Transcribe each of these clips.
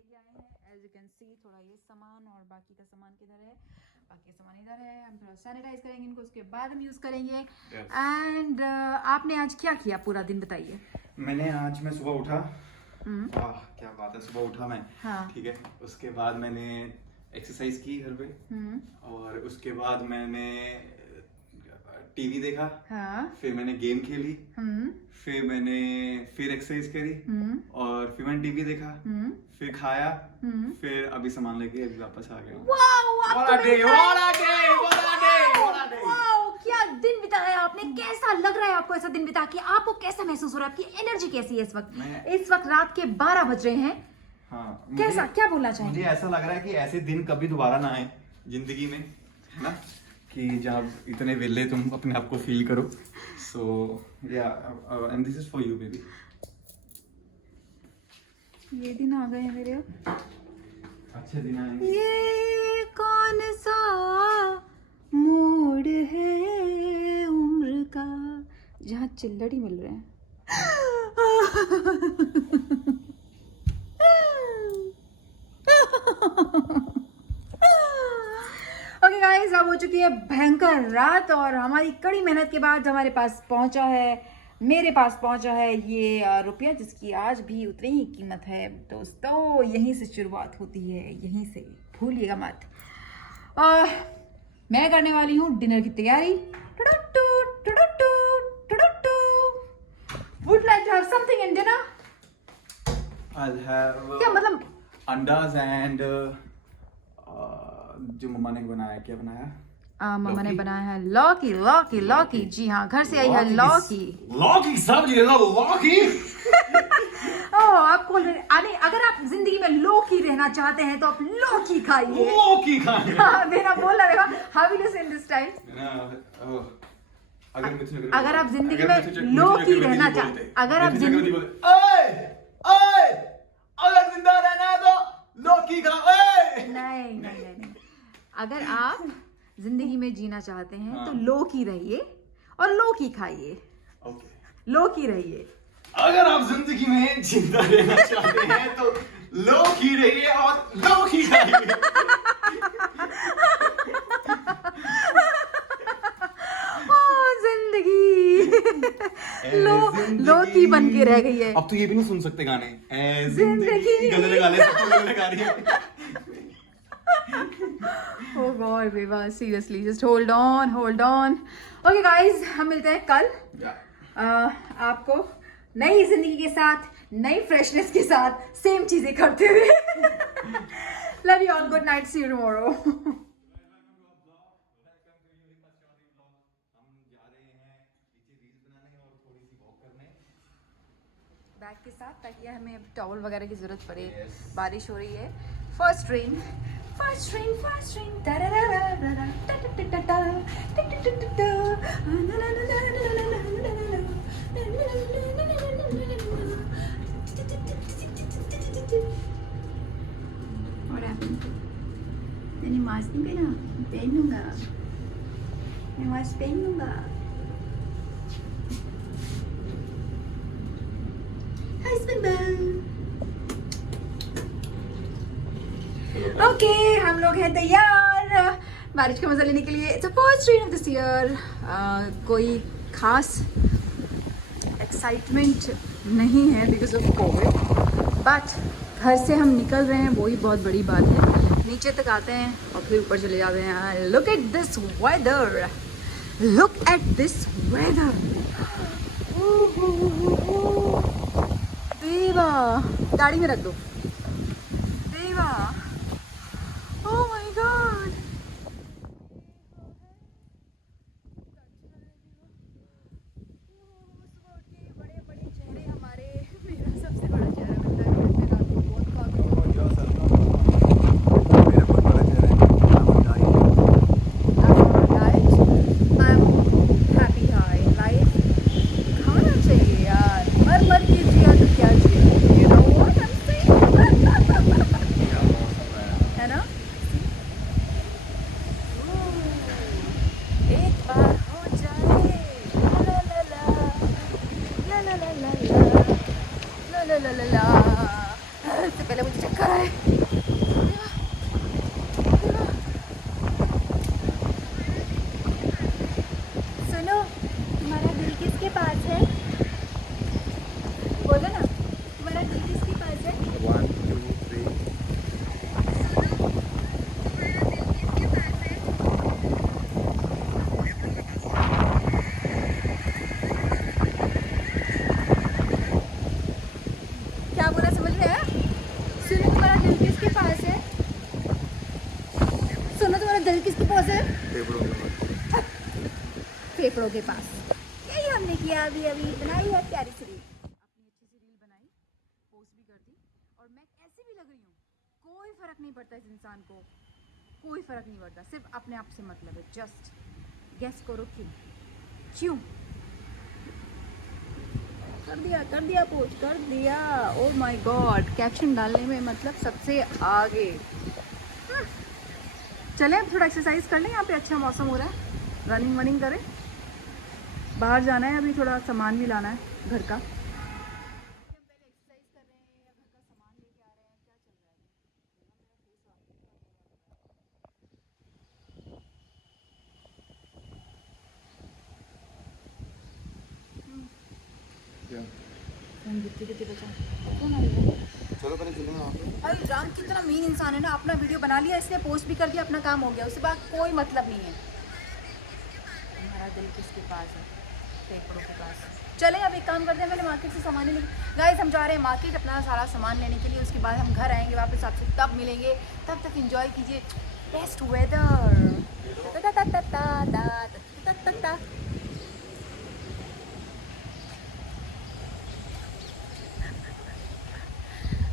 लेके आए हैं। एज यू कैन सी थोड़ा ये सामान और बाकी का सामान किधर है, बाकी का सामान इधर है। हम थोड़ा सैनिटाइज करेंगे इनको, उसके बाद हम यूज करेंगे। एंड आपने आज क्या किया पूरा दिन, बताइए। मैं सुबह उठा। क्या बात है, सुबह उठा मैं। हाँ। ठीक है, उसके बाद मैंने एक्सरसाइज की घर पे। और उसके बाद मैंने टीवी देखा। हाँ। फिर मैंने गेम खेली। फिर मैंने एक्सरसाइज करी। और फिर मैंने टीवी देखा। फिर खाया। फिर अभी सामान लेके अभी वापस आ गया। क्या दिन बिताया आपने, कैसा लग रहा है आपको ऐसा दिन बिता के? आपको कैसा महसूस हो रहा है, आपकी एनर्जी कैसी है इस वक्त? इस वक्त रात के 12 बज रहे हैं। हाँ, कैसा, क्या बोलना चाहेंगे? मुझे ऐसा लग रहा है कि ऐसे दिन कभी दोबारा ना आए जिंदगी में, है ना, कि जब इतने वेले तुम अपने आप को फील करो। सो या and this is for you baby. ये दिन आ गए हैं मेरे, अच्छे दिन आएंगे। ये कौन सा मोड़ है उम्र का जहाँ चिल्लड़ ही मिल रहे हैं। ओके गाइस, अब हो चुकी है भयंकर रात और हमारी कड़ी मेहनत के बाद हमारे पास पहुंचा है, मेरे पास पहुंचा है ये रुपया, जिसकी आज भी उतनी ही कीमत है दोस्तों। यहीं से शुरुआत होती है, यहीं से, भूलिएगा मत। मैं करने वाली हूँ डिनर की तैयारी। Would like to have something in dinner? I'll have क्या मतलब? अंडाज एंड जो मम्मा ने बनाया, क्या बनाया? मम्मा ने बनाया है लौकी। लौकी लौकी, जी हाँ, घर से आई है लौकी। लौकी सब्जी, लौकी। आपको अगर आप जिंदगी में लौकी रहना चाहते हैं तो आप लौकी खाइए। लौकी खाइए। मेरा बोलना रहेगा, हाउ विल यू से इन दिस टाइम? अगर आप जिंदगी में लौकी रहना चाहते, अगर आप जिंदगी अगर जिंदा रहना है तो लौकी खाओ। नहीं, अगर आप जिंदगी में जीना चाहते हैं तो लौकी रहिए और लौकी खाइए। लौकी रहिए। अगर आप जिंदगी में जिंदा रहना चाहते हैं तो लौकी रहिए और लौकी खाइए। लौकी बन के रह गई है। अब तो ये भी नहीं सुन सकते गाने। जिंदगी गले लगा ले, सबको लगा रही है। Oh God, Viva, seriously, just hold on. Okay guys, हम मिलते हैं कल। आपको नई जिंदगी के साथ, नई फ्रेशनेस के साथ, सेम चीजें करते हुए। Love you all, good night, see you tomorrow. Bag के साथ, ताकि हमें अब टॉवल वगैरह की जरूरत पड़े। बारिश हो रही है। First rain. मैंने मास्क नहीं पहना, पहनूंगा, मैं मास्क पहनूंगा। ओके, हम लोग हैं तैयार बारिश का मजा लेने के लिए। It's the first rain of this year. कोई खास एक्साइटमेंट नहीं है बिकॉज ऑफ कोविड, बट घर से हम निकल रहे हैं, वही बहुत बड़ी बात है। नीचे तक आते हैं और फिर ऊपर चले जाते हैं। Look at this weather, look at this weather. देवा, गाड़ी में रख दो। देवा, oh my God. बड़े चेहरे हमारे, मेरा सबसे बड़ा चेहरा मिलता है घर पे रात को बहुत काफी। मेरा बहुत बड़ा चेहरा है। I'm happy high life। खाना चाहिए यार, मर के जिया तो क्या जिया, you know what I'm saying? है ना? एक बार हो जाए ला ला ला ला ला ला ला ला ला ला ला ला ला। पहले मुझे चक्कर आए। सुनो, तुम्हारा दिल किसके पास है? बोलो ना, तुम्हारा दिल किसके पास है? 1 2 3 क्या बोला समझ में आया? सुनो, तुम्हारा दिल किसके पास है? सुनो, तुम्हारा दिल किसके पास है? फेफड़ों के पास। यही हमने किया अभी अभी, बनाई है प्यारी सी रील, अपनी अच्छी सी रील बनाई, पोस्ट भी कर दी, और मैं ऐसी भी लग रही हूँ, कोई फर्क नहीं पड़ता इस इंसान को, कोई फर्क नहीं पड़ता, सिर्फ अपने आप से मतलब है। जस्ट गेस करो क्यों? क्यों? कर दिया पोस्ट, कर दिया। ओ माय गॉड, कैप्शन डालने में मतलब सबसे आगे। चलें अब थोड़ा एक्सरसाइज कर लें, यहाँ पे अच्छा मौसम हो रहा है, रनिंग वनिंग करें। बाहर जाना है अभी, थोड़ा सामान भी लाना है घर का। चलो पहले चलेंगे वहाँ पे। भाई राम कितना मीन इंसान है ना, अपना वीडियो बना लिया, इसने पोस्ट भी कर दिया, अपना काम हो गया, उसके बाद कोई मतलब नहीं है। हमारा दिल किसके पास है? फेफड़ों के पास। चले अब एक काम करते हैं, मैंने मार्केट से सामान ले गाइस, हम जा रहे हैं मार्केट अपना सारा सामान लेने के लिए, उसके बाद हम घर आएंगे वापस, आपसे तब मिलेंगे, तब तक एंजॉय कीजिए बेस्ट वेदर।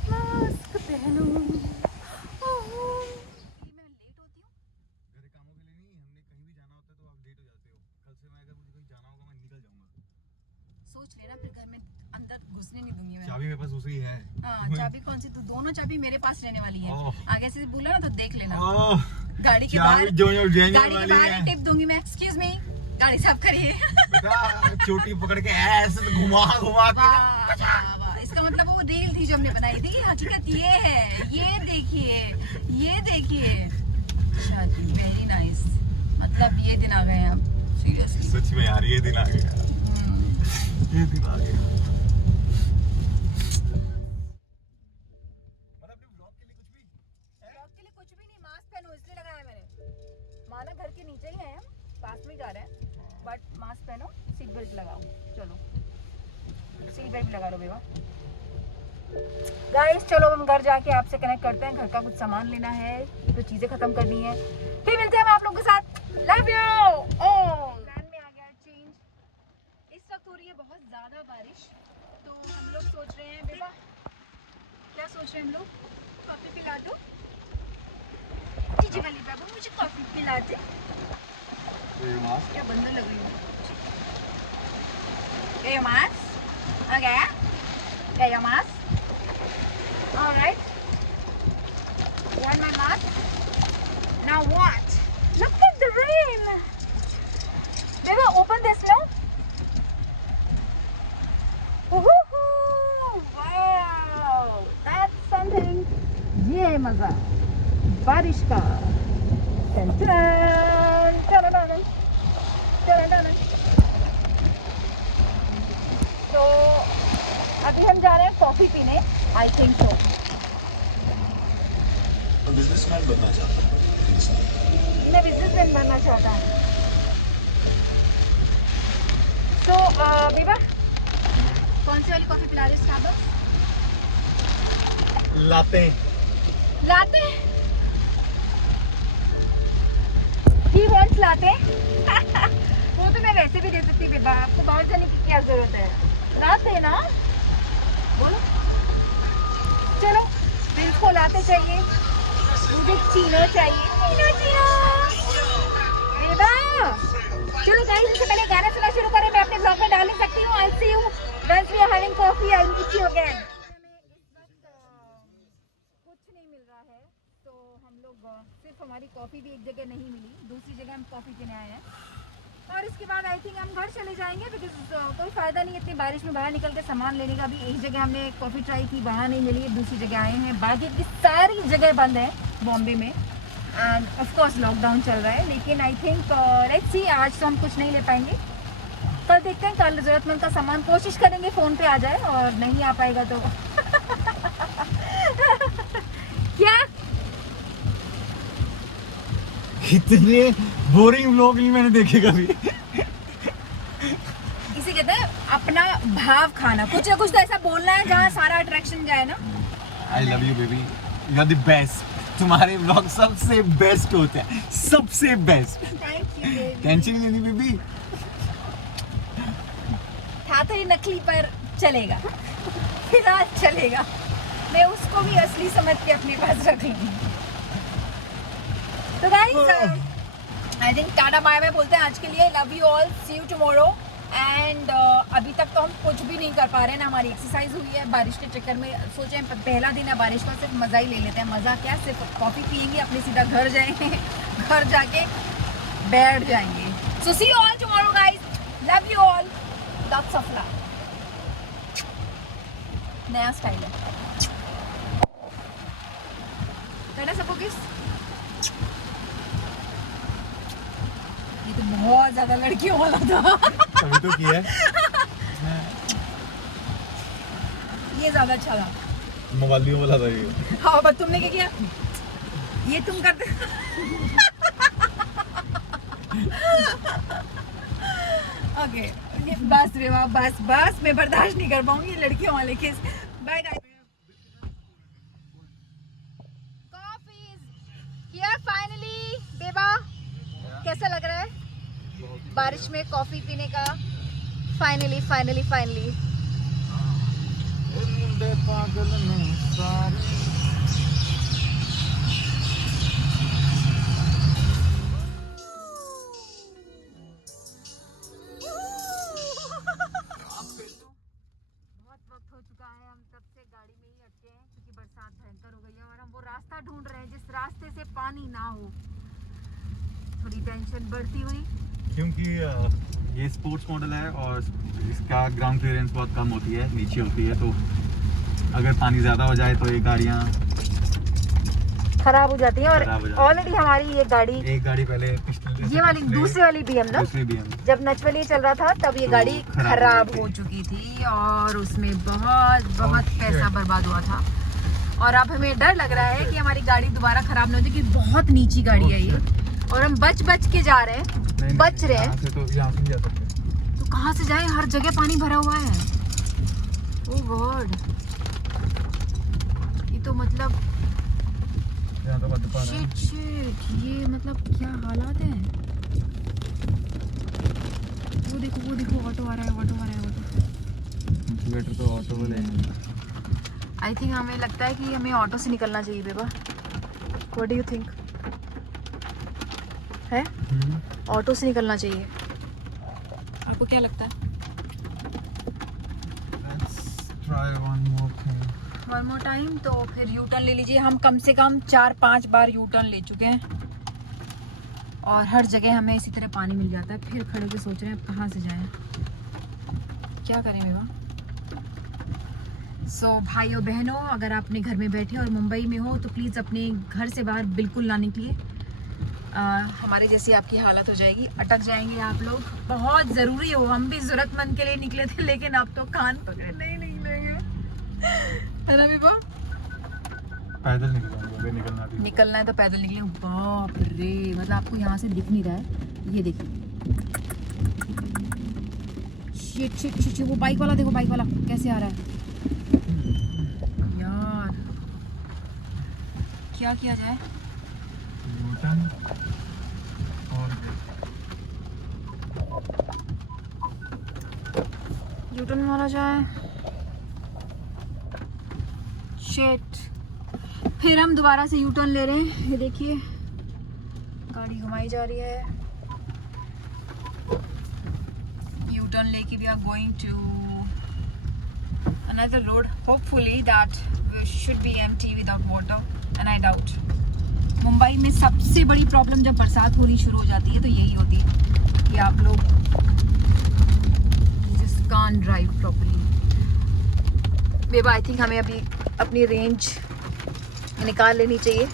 मास्क पहनो। मैं लेट होती हूँ। घर कामों के लिए नहीं, हमने कहीं भी जाना होता है तो आप लेट हो जाते हो। कल से मैं अगर मुझे कहीं जाना होगा मैं निकल जाऊंगा। सोच लेना, फिर घर में अंदर घुसने नहीं दूंगी मैं। चाबी मेरे पास दूसरी है। हाँ, चाबी कौन सी? तो दोनों चाबी मेरे पास रहने वाली है। ओह। आगे से बोला ना तो देख लेना। ओह, गाड़ी के चाबी बाहर, जो गाड़ी जाने के वाली बाहर है। ही टिप दूंगी मैं, एक्सक्यूज मी, गाड़ी साफ करिए। बेटा, चोटी पकड़ के ऐसे तो घुमा घुमा के ना। वाह, वाह, वाह। इसका मतलब वो रील थी जो हमने बनाई थी, हकीकत ये है, ये देखिए, ये देखिए। अच्छा जी, वेरी नाइस, मतलब ये दिन आ गए हैं अब, सीरियसली सच में यार, ये दिन आ गया, ये दिन आ गया। इसलिए लगाया मैंने, माना घर के नीचे ही है, हम पास में जा रहे हैं, बट मास्क पहनो, सीट बेल्ट लगाओ, चलो सीट बेल्ट लगा लो बेवा। गाइस चलो हम घर जाके आपसे कनेक्ट करते हैं, घर का कुछ सामान लेना है, तो चीजें खत्म करनी है, फिर मिलते हैं हम आप लोगों के साथ। Love you. प्लान में आ गया चेंज, इस वक्त हो रही है बहुत ज्यादा बारिश, तो हम लोग सोच रहे हैं बेवा, क्या सोच रहे हैं हम लोग, कॉफी पिला दो जीजी वाली बाबू, मुझे कॉफी पिला दे। क्या बंदर लग रही है? Get your mask. Okay. Get your mask. All right. Want my mask? Now what? Look at the rain. Baby, open this now. Woohoo! Wow, that's something. ये है मजा बारिश का। टन टन टन टन टन टन। तो अभी हम जा रहे हैं कॉफी पीने, आई थिंक सो। बिजनेसमैन बनना चाहता हूँ। मैं बिजनेसमैन बनना चाहता हूँ। तो बीबा, कौन सी वाली कॉफी पिला रही हो? Starbucks latte latte he wants latte. वो तो मैं वैसे भी दे सकती बेबा, आपको बाहर जाने की क्या जरूरत है, लाते ना बोलो। चलो दिल को लाते चाहिए, मुझे चीनो चाहिए, चीनो चीनो बेबा। चलो गाइस, इससे पहले गाना सुनना शुरू करें, मैं अपने ब्लॉग में डाल नहीं सकती हूँ। I see you once we are having coffee, I will meet you again. कुछ नहीं मिल रहा है, तो हम लोग सिर्फ हमारी कॉफ़ी भी एक जगह नहीं मिली, दूसरी जगह हम कॉफ़ी पीने आए हैं। और इसके बाद आई थिंक हम घर चले जाएंगे, बिकॉज कोई फ़ायदा नहीं इतनी बारिश में बाहर निकल के सामान लेने का भी। एक जगह हमने कॉफ़ी ट्राई की, वहाँ नहीं मिली, दूसरी जगह आए हैं, बाकी की सारी जगह बंद है बॉम्बे में। एंड ऑफ कोर्स लॉकडाउन चल रहा है, लेकिन आई थिंक लेट्स सी, आज तो हम कुछ नहीं ले पाएंगे, कल देखते हैं। कल ज़रूरतमंद का सामान कोशिश करेंगे फ़ोन पे आ जाए, और नहीं आ पाएगा तो क्या इतने बोरिंग व्लॉग नहीं मैंने देखे कभी। इसे कहते हैं अपना भाव खाना, कुछ ना कुछ तो ऐसा बोलना है जहाँ सारा अट्रैक्शन जाए ना। I love you baby, you are the best. तुम्हारे व्लॉग सबसे बेस्ट होते हैं, सबसे बेस्ट। Thank you. टेंशन नहीं लेनी बेबी। था तो ये नकली पर चलेगा, फिलहाल चलेगा, मैं उसको भी असली समझ के अपने पास रख लूंगी। तो guys I think tata bye bye बोलते हैं आज के लिए। Love you all, see you tomorrow. And अभी तक तो हम कुछ भी नहीं कर पा रहे हैं ना, हमारी एक्सरसाइज हुई है बारिश के चक्कर में। सोचे पहला दिन है बारिश का, सिर्फ मज़ा ही ले लेते हैं। मज़ा क्या, सिर्फ कॉफ़ी पियेंगे, अपने सीधा घर जाएंगे, घर जाके बैठ जाएंगे। So see you all tomorrow guys, love you all, lots of love. नया स्टाइल है, करना सबको किस। ये तो बहुत ज्यादा लड़कियों वाला था। अभी तो किया है। ये ज्यादा अच्छा था, मवालियों वाला था ये। हाँ बस तुमने क्या किया, ये तुम करते। ओके बस रेवा, बस बस, मैं बर्दाश्त नहीं कर पाऊंगी लड़कियों वाले kiss. Bye guys, coffee is here finally. बेबा कैसा लग रहा है बारिश में कॉफी पीने का? Finally finally finally. बरसात भयंकर हो गई है और हम वो रास्ता ढूंढ रहे हैं जिस रास्ते से पानी ना हो। थोड़ी टेंशन बढ़ती हुई, क्योंकि ये स्पोर्ट्स मॉडल है और इसका ग्राउंड क्लियरेंस बहुत कम होती है, नीचे होती है, तो अगर पानी ज़्यादा हो जाए तो ये गाड़ियाँ खराब हो जाती हैं। और ऑलरेडी हमारी एक गाड़ी पहले ये वाली दूसरी वाली BM ना, जब नचवली चल रहा था तब ये तो गाड़ी खराब हो चुकी थी और उसमें बहुत पैसा बर्बाद हुआ था। और अब हमें डर लग रहा है कि हमारी गाड़ी दोबारा खराब ना हो जाए, क्योंकि बहुत नीची गाड़ी है ये और हम बच के जा रहे हैं, बच रहे हैं। तो यहाँ से नहीं जा सकते, तो कहाँ से जाए, हर जगह पानी भरा हुआ है। ओह गॉड, ये तो मतलब शिट, ये मतलब क्या हालात हैं। वो देखो ऑटो आ रहा है, बेटर तो ऑटो वाले हैं। आई थिंक हमें लगता है कि हमें ऑटो से निकलना चाहिए बेबा। What do you think? है ऑटो से निकलना चाहिए, आपको क्या लगता है? वन मोर टाइम, तो फिर यू टर्न ले लीजिए। हम कम से कम 4-5 बार यू टर्न ले चुके हैं और हर जगह हमें इसी तरह पानी मिल जाता है। फिर खड़े के सोच रहे हैं अब कहाँ से जाएं, क्या करें बेबा। सो भाइयों बहनों, अगर आप अपने घर में बैठे और मुंबई में हो तो प्लीज़ अपने घर से बाहर बिल्कुल ना निकलिए। हमारे जैसी आपकी हालत हो जाएगी, अटक जाएंगे आप लोग। बहुत ज़रूरी हो, हम भी ज़रूरतमंद के लिए निकले थे, लेकिन आप तो कान पकड़े नहीं निकलेंगे, है ना बेबा? पैदल निकलना है तो पैदल निकले। बाप रे, मतलब आपको यहाँ से दिख नहीं रहा है, ये देखिए। शिट, वो बाइक वाला देखो, बाइक वाला कैसे आ रहा है यार। क्या किया जाए? यूटर्न मारा जाए। शिट, फिर हम दोबारा से यू टर्न ले रहे हैं। ये देखिए गाड़ी घुमाई जा रही है। यू टर्न लेके we are going to another road, hopefully that should be empty without water, and I doubt. Mumbai में सबसे बड़ी प्रॉब्लम जब बरसात होनी शुरू हो जाती है तो यही होती है, कि आप लोग just can't drive properly. बेबा आई थिंक हमें अभी अपनी रेंज निकाल लेनी चाहिए।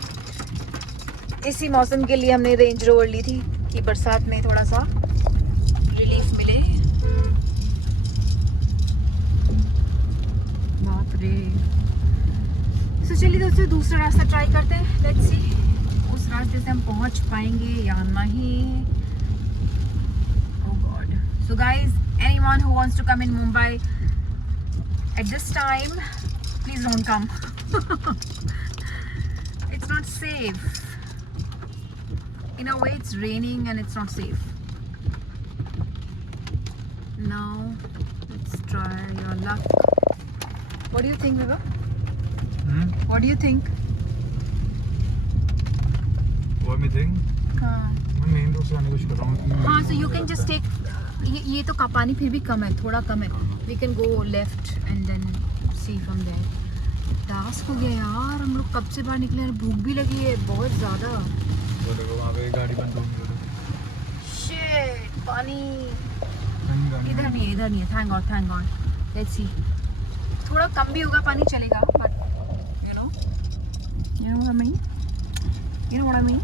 इसी मौसम के लिए हमने रेंज रोवर ली थी कि बरसात में थोड़ा सा रिलीफ मिले। बाप रे। तो चलिए दोस्तों दूसरा रास्ता ट्राई करते हैं, लेट्स सी उस रास्ते से हम पहुंच पाएंगे या नहीं। Oh god. So guys, anyone who wants to come in Mumbai at this time, please don't come. It's not safe. In a way, it's raining and it's not safe. Now, let's try your luck. What do you think, Vibha? What do you think? What do you think? हाँ. मैं main road से आने की कोशिश कर रहा हूँ। हाँ, so you can just take. ये तो का पानी फिर भी कम है, थोड़ा कम है। We can go left and then see from there. Task हो गया यार, हम लोग कब से बाहर निकले हैं, भूख भी लगी है बहुत ज़्यादा। वो देखो वहाँ पे गाड़ी बंद हो गई। Shit, पानी इधर नहीं है। Thank God. Let's see. थोड़ा कम भी होगा पानी चलेगा, but you know what I mean? You know what I mean?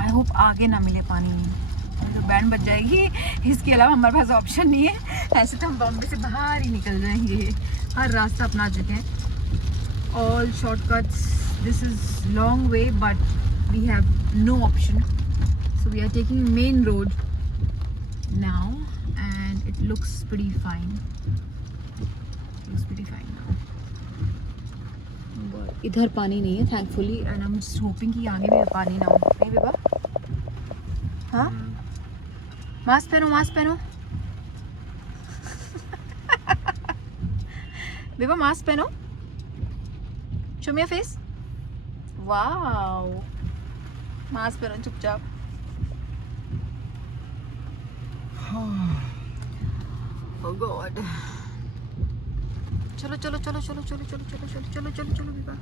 I hope आगे ना मिले पानी में, तो बैंड बच जाएगी। इसके अलावा हमारे पास ऑप्शन नहीं है। ऐसे तो हम बॉम्बे से बाहर ही निकल जाएंगे। हर रास्ता अपना चुके हैं, all shortcuts. This is long way but we have no option, so we are taking main road now and it looks pretty fine. इधर पानी नहीं है thankfully, and I am just hoping कि आगे में पानी ना हो। नहीं बेबा? हाँ, मास्क पहनो। बेबा मास्क पहनो, show me your face. Wow, mask पहनो चुपचाप। Oh god. चलो बेबा,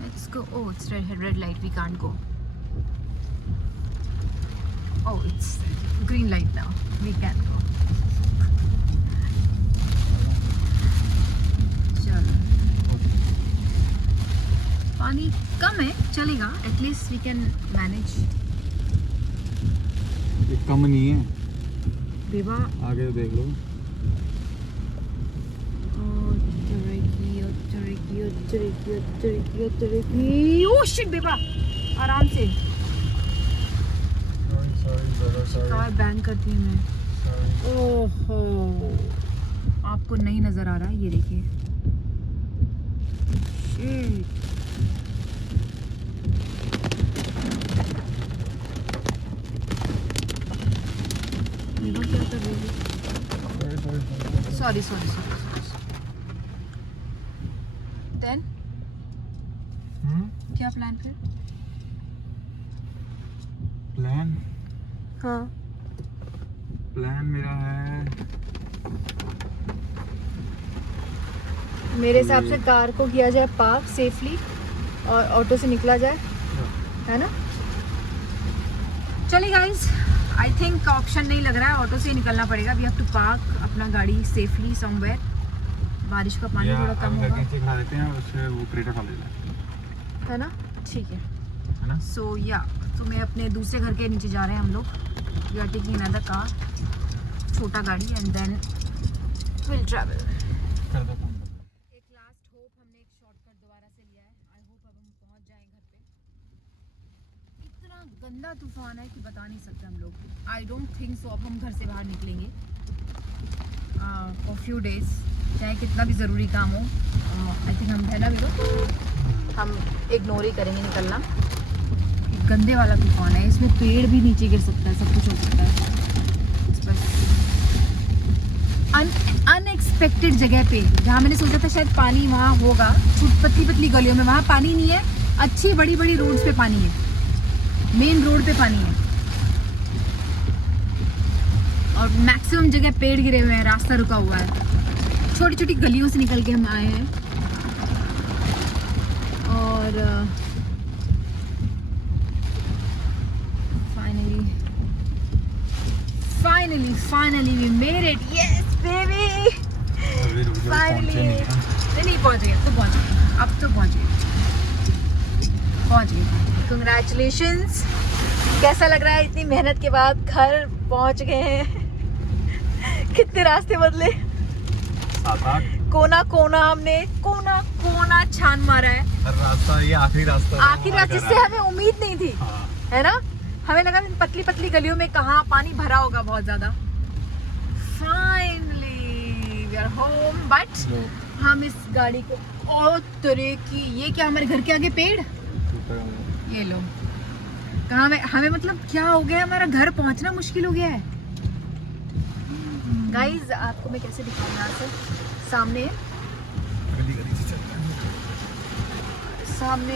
let's go. Oh it's red light, we can't go. Oh, it's green light now. We can go. चलो, पानी कम है, चलेगा। At least we can manage. ये कम नहीं है बेबा, आगे तो देख लो। ओह शिट बेबा, आराम से। कार बैंग करती हूँ मैं। ओहो, आपको नहीं नजर आ रहा है, ये देखिए। सॉरी। देन क्या प्लान फिर? हाँ, प्लान मेरा है, मेरे हिसाब से कार को किया जाए पार्क सेफली और ऑटो से निकला जाए, है ना? चलिए गाइस, आई थिंक ऑप्शन नहीं लग रहा है, ऑटो से ही निकलना पड़ेगा। वी हैव टू पार्क अपना गाड़ी सेफली समवेयर। बारिश का पानी थोड़ा कम होगा, खा देते हैं, उससे वो क्रेटा खा लेना है ना? ठीक है ना? सो या तो मैं अपने दूसरे घर के नीचे जा रहे हैं हम लोग। We are taking another car, छोटा गाड़ी, एंड देन विल ट्रैवल। कर दो काम। एक लास्ट होप, हमने एक शॉर्टकट दोबारा से लिया है। आई होप अब हम पहुंच जाएं घर पे। इतना गंदा तूफान है कि बता नहीं सकते हम लोग। आई डोंट थिंक सो अब हम घर से बाहर निकलेंगे फॉर फ्यू डेज, चाहे कितना भी ज़रूरी काम हो। आई थिंक हम, है ना भी, हम इग्नोर ही करेंगे निकलना। गंदे वाला तूफान है, इसमें पेड़ भी नीचे गिर सकता है, सब कुछ हो सकता है। अनएक्सपेक्टेड जगह पे, जहाँ मैंने सोचा था शायद पानी वहाँ होगा, पतली गलियों में, वहाँ पानी नहीं है। अच्छी बड़ी रोड्स पे पानी है, मेन रोड पे पानी है, और मैक्सिमम जगह पेड़ गिरे हुए हैं, रास्ता रुका हुआ है। छोटी छोटी गलियों से निकल के हम आए हैं। और finally we made it, yes baby, finally. नहीं पहुंच गए, तो पहुंच गए, अब तो पहुंच गए। कंग्रेचुलेशंस। कैसा लग रहा है इतनी मेहनत के बाद घर पहुंच गए हैं? कितने रास्ते बदले, कोना कोना हमने कोना छान मारा है। हर रास्ता, ये आखिरी रास्ता जिससे हमें उम्मीद नहीं थी, है ना? हमें लगा इन पतली पतली गलियों में कहाँ पानी भरा होगा बहुत ज्यादा। Finally we are home, but हम इस गाड़ी को और तरह की, ये क्या हमारे घर के आगे पेड़, ये लो, कहाँ में हमें मतलब क्या हो गया, हमारा घर पहुंचना मुश्किल हो गया है। गाइज आपको मैं कैसे दिखाऊं, यहाँ से सामने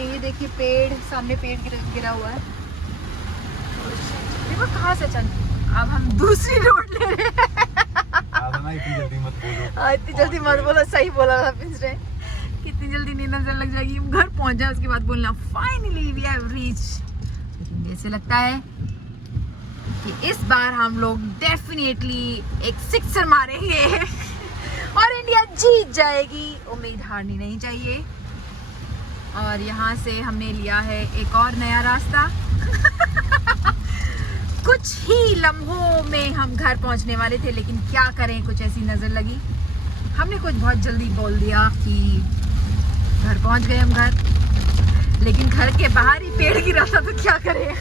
ये देखिए पेड़, सामने पेड़ गिरा हुआ है। देखो कहाँ से चल, अब हम दूसरी रोड ले रहे हैं। इतनी जल्दी मत बोलो, सही बोला था पिंस ने, कितनी जल्दी नहीं नजर लग जाएगी, हम घर पहुंच जाए उसके बाद बोलना फाइनली वी हैव रीच्ड। ऐसे लगता है कि इस बार हम लोग डेफिनेटली एक सिक्सर मारेंगे और इंडिया जीत जाएगी। उम्मीद हारनी नहीं चाहिए। और यहाँ से हमने लिया है एक और नया रास्ता। कुछ ही लम्हों में हम घर पहुँचने वाले थे, लेकिन क्या करें, कुछ ऐसी नज़र लगी, हमने कुछ बहुत जल्दी बोल दिया कि घर पहुँच गए हम घर, लेकिन घर के बाहर ही पेड़ गिरा था, तो क्या करें।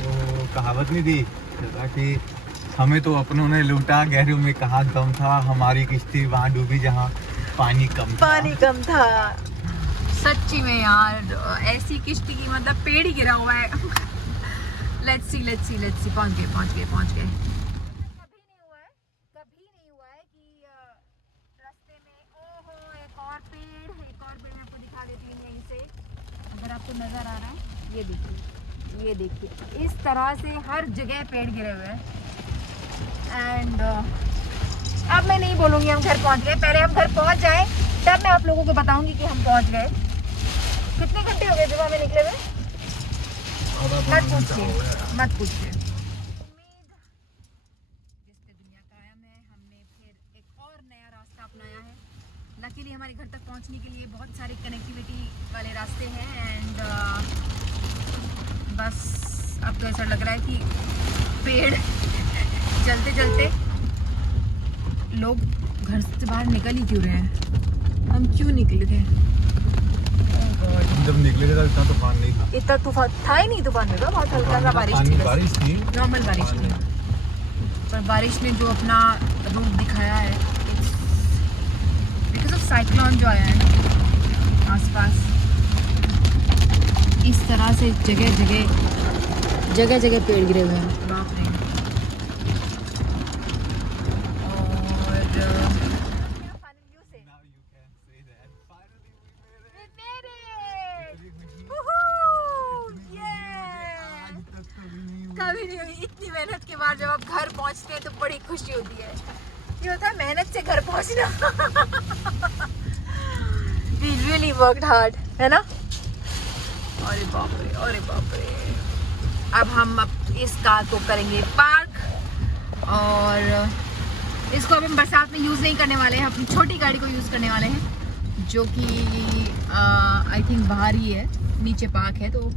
वो कहावत नहीं थी कि हमें तो अपनों ने लूटा, गहरों में कहाँ दम था, हमारी किश्ती वहाँ डूबी जहाँ पानी कम था। सच्ची में यार, ऐसी किश्ती की मतलब पेड़ ही गिरा हुआ है। लेट्स सी पहुंच गए। कभी नहीं हुआ है कि रास्ते में ओहो एक और पेड़ मैं आपको दिखा देती हूँ यहीं से, अगर आपको नजर आ रहा है, ये देखिए इस तरह से हर जगह पेड़ गिरे हुए हैं। एंड अब मैं नहीं बोलूँगी हम घर पहुँच गए, पहले हम घर पहुँच जाएं तब मैं आप लोगों को बताऊँगी कि हम पहुँच गए। कितने घंटे हो गए जब हमें निकले हुए? मत पूछिए। उम्मीद जिससे दुनिया कायम है, हमने फिर एक और नया रास्ता अपनाया है। लकीली हमारे घर तक पहुंचने के लिए बहुत सारे कनेक्टिविटी वाले रास्ते हैं। एंड बस अब तो ऐसा लग रहा है कि पेड़ चलते लोग घर से बाहर निकल ही क्यों रहे हैं, हम क्यों निकले थे? जब निकले थे इतना तूफान नहीं था, इतना तूफान था ही नहीं, तूफान में बहुत हल्का सा बारिश थी, नॉर्मल बारिश थी, पर बारिश ने जो अपना रूप दिखाया है बिकॉज ऑफ साइक्लोन जो आया है आसपास, इस तरह से जगह पेड़ गिरे हुए हैं, बाप रे। कभी नहीं हुई इतनी मेहनत के बाद जब आप घर पहुंचते हैं तो बड़ी खुशी होती है। ये होता है मेहनत से घर पहुंचना। We really worked hard, है ना? अरे बाप रे। अब हम इस कार को करेंगे पार्क और इसको अब हम बरसात में यूज़ नहीं करने वाले हैं, अपनी छोटी गाड़ी को यूज़ करने वाले हैं जो कि आई थिंक बाहर ही है, नीचे पार्क है। तो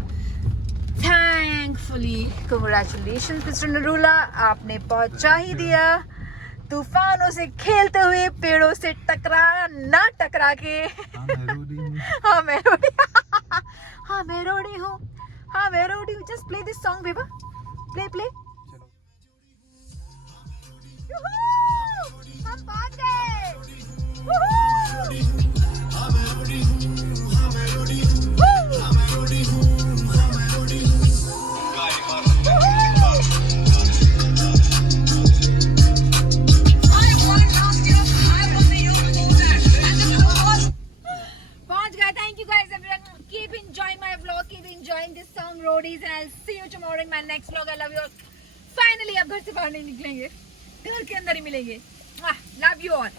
थैंकफुली कंग्रेचुलेशंस मिस्टर नरूला, आपने पहुंचा ही दिया। तूफानों से खेलते हुए पेड़ों से टकरा के हाँ मैं रोड़ी हूँ। जस्ट प्ले दिस सॉन्ग बेबा, प्ले। हम पहुंच गए। Keep enjoying my vlog, keep enjoying this song Roadies, and I'll see you tomorrow in my next vlog. I love you all. Finally अब घर से बाहर नहीं निकलेंगे, घर के अंदर ही मिलेंगे. Love you all.